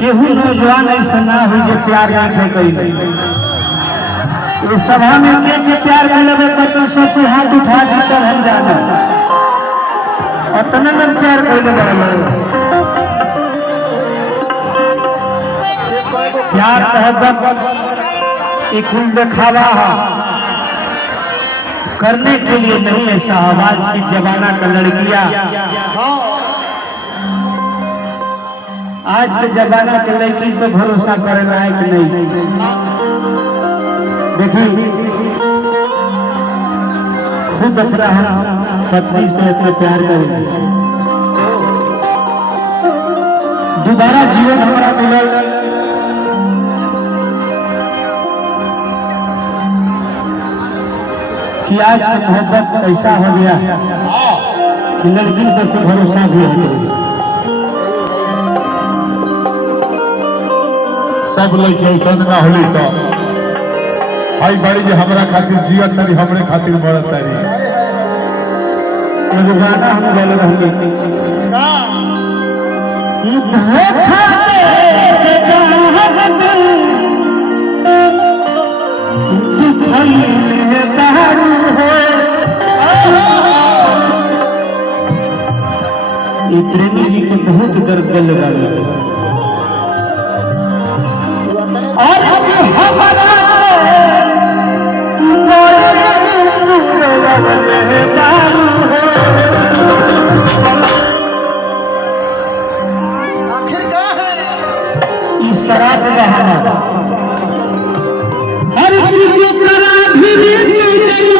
केहू नौजवान ऐसा ना हो जो प्यार नहीं कई इस सभा में के प्यार कर तो सबसे हाथ उठा दी तब हम जाना उतना में प्यार प्यार मोहब्बत एक दिखावा करने के लिए नहीं ऐसा आवाज की जमाना का लड़कियां आज के जमाना के लड़की तो भरोसा करे लायक नहीं। देखिए खुद अपना पत्नी से इतना प्यार करें दोबारा जीवन हमारा मिलल कि आज का मोहब्बत ऐसा हो गया कि लड़की पर से भरोसा भी हो सब लड़के ऐसा ना होली सब भाई बड़ी जे हमरा खातिर जियत तरी हमरे खातिर मरत तरी एगो गाना हम गाले रहंगे का धोखा दे जहान दुखले दारू हो ये प्रेमी जी को बहुत दर्द लगा और हमारा आखिर क्या है इस शराब रहना हर किसी तरह भी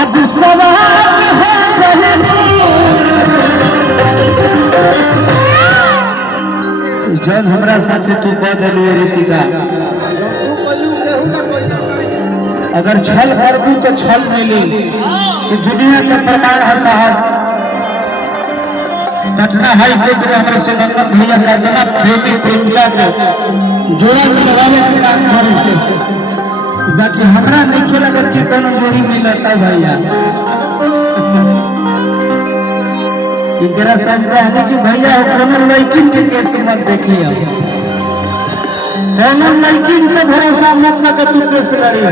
अब सवाल है जन हमरा साथ से तू कह दिलू रीतिका अगर छल करबू तो छल मिली कि दुनिया के प्रमाण है साहब पटना हाई कोर्ट में हमारे संगठन भैया का प्रेमी प्रेमिका को जोड़ा लगावे के काम करे बाकी हमरा नहीं खेला कि कोनो जोड़ी मिलता भैया इनकरा समझा है कि भैया कोनो लड़की के केस मत देखिए कोनो लड़की पे भरोसा मत लगा तू केस लड़ी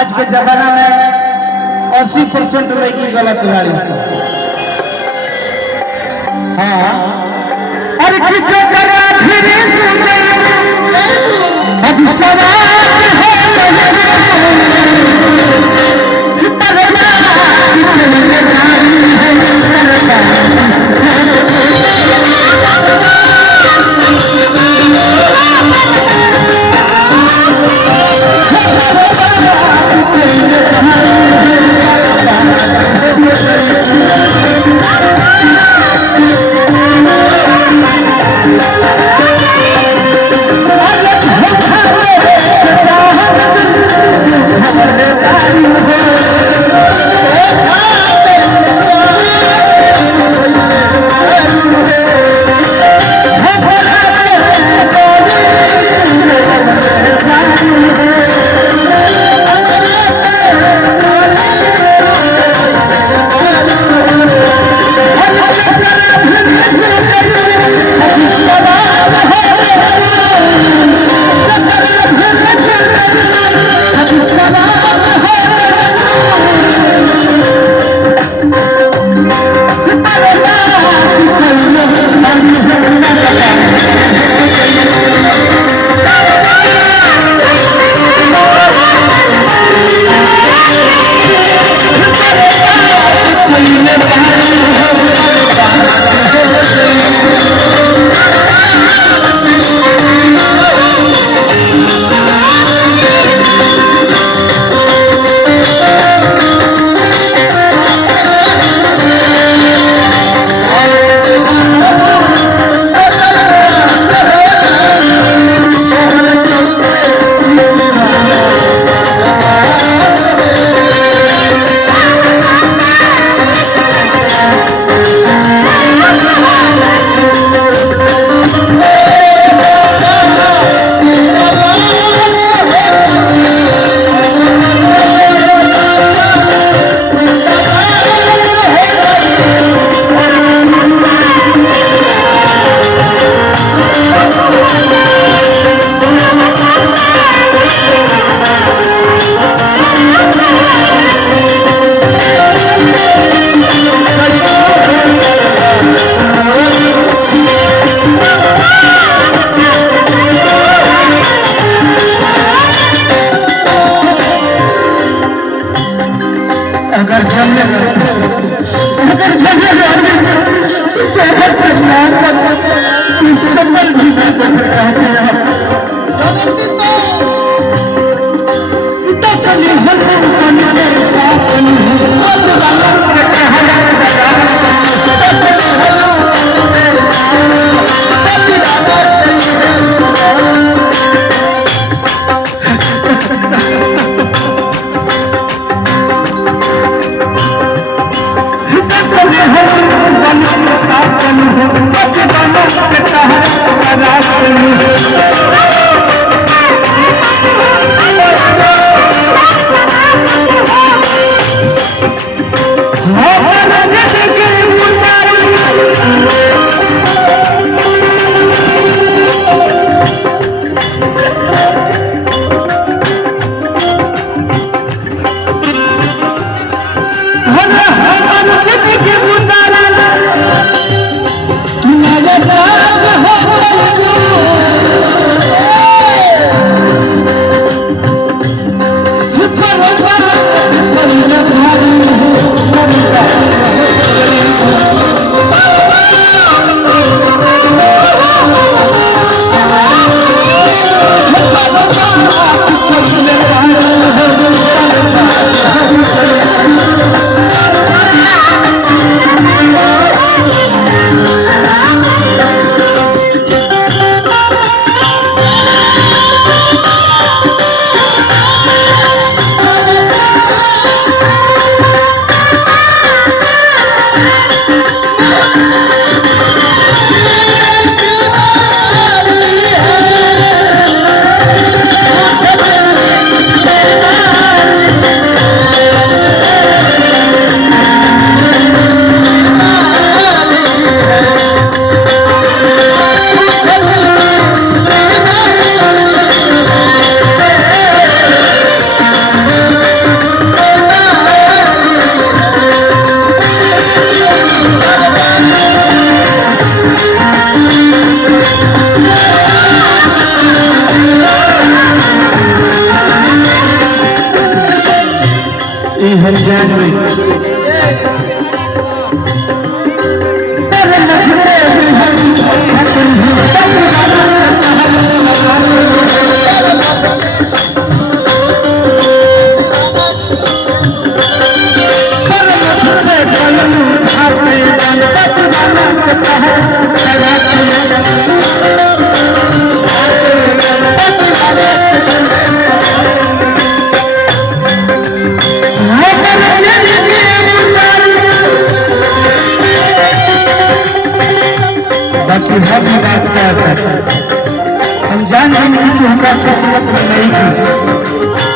आज के जमाना में 80% लड़की गलत गाड़ी हाँ अरे किचो करा फिर अब सवाल है हम जान हम जान रहे हैं कि हमारा किस्मत में नहीं थी